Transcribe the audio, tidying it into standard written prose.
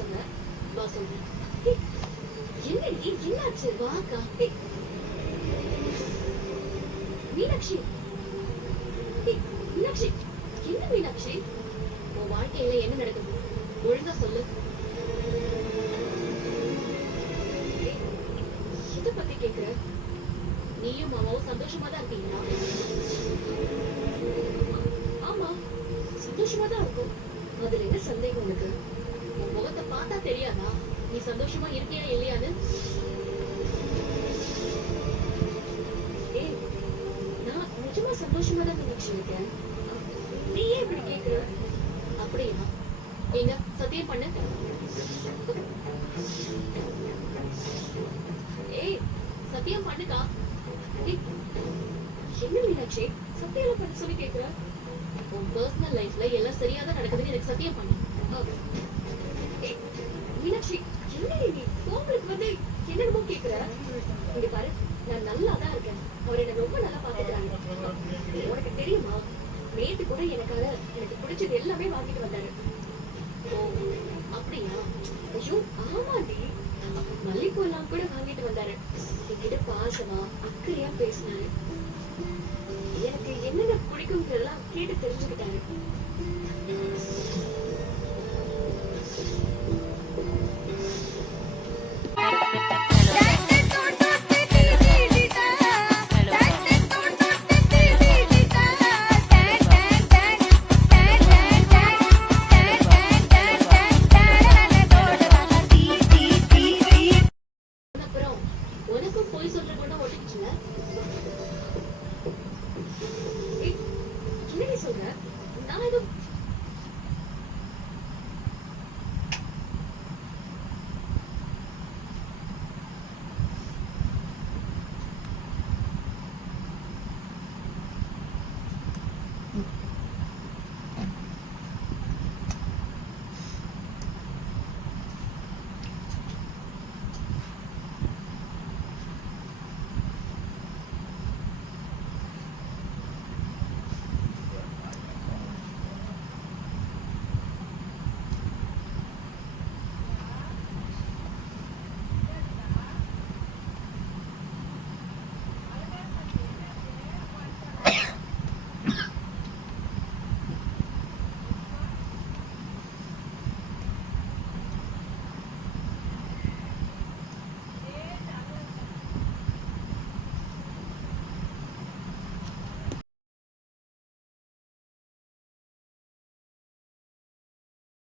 சொன்ன. வா சொல்றேன். ஏய், என்னடி என்னாச்சு? வாக்கா. ஏய், மீனாட்சி. ஏய், மீனாட்சி. என்ன மீனாட்சி? உன் வாழ்க்கையில என்ன நடக்குது? ஒழுங்கா சொல்லு. ஏய், இத பத்தி கேக்குற? நீயும் மாமாவும் சந்தோஷமா தான் இருக்கீங்களா? ஆமா, சந்தோஷமா தான் இருக்கும். அதுல என்ன சந்தேகம் உனக்கு? உன் முகத்தை பார்த்தா தெரியாதா நீ சந்தோஷமா இருக்கியா இல்லையான்னு? ஏய், நான் நிஜமா சந்தோஷமா தான் நினைச்சு இருக்கேன். நீ ஏன் இப்படி கேக்குற? அப்படியா? எங்க சத்தியம் பண்ணு. ஏய், சத்தியம் பண்ணுக்கா. ஏய், என்ன மீனாட்சி சத்தியம் பண்ண சொல்லி கேக்குற? உன் பர்சனல் லைஃப்ல எல்லாம் சரியா தான் நடக்குதுன்னு எனக்கு சத்தியம் பண்ணு. ஏய், மீனாட்சி என்ன நீ கோவிலுக்கு வந்து என்னென்னமோ கேக்குற? இங்க பாரு, நான் நல்லா தான் இருக்கேன். அவர் என்ன ரொம்ப நல்லா பாத்துக்கிறாங்க. உனக்கு தெரியுமா, நேத்து கூட எனக்காக எனக்கு பிடிச்சது எல்லாமே வாங்கிட்டு வந்தாரு. ஓ அப்படியா? ஐயோ ஆமாண்டி, மல்லிப்பூ எல்லாம் கூட வாங்கிட்டு வந்தாரு. என்கிட்ட பாசமா அக்கறையா பேசினாரு. எனக்கு என்னென்ன பிடிக்கும்ன்றதெல்லாம் கேட்டு தெரிஞ்சுக்கிட்டாரு.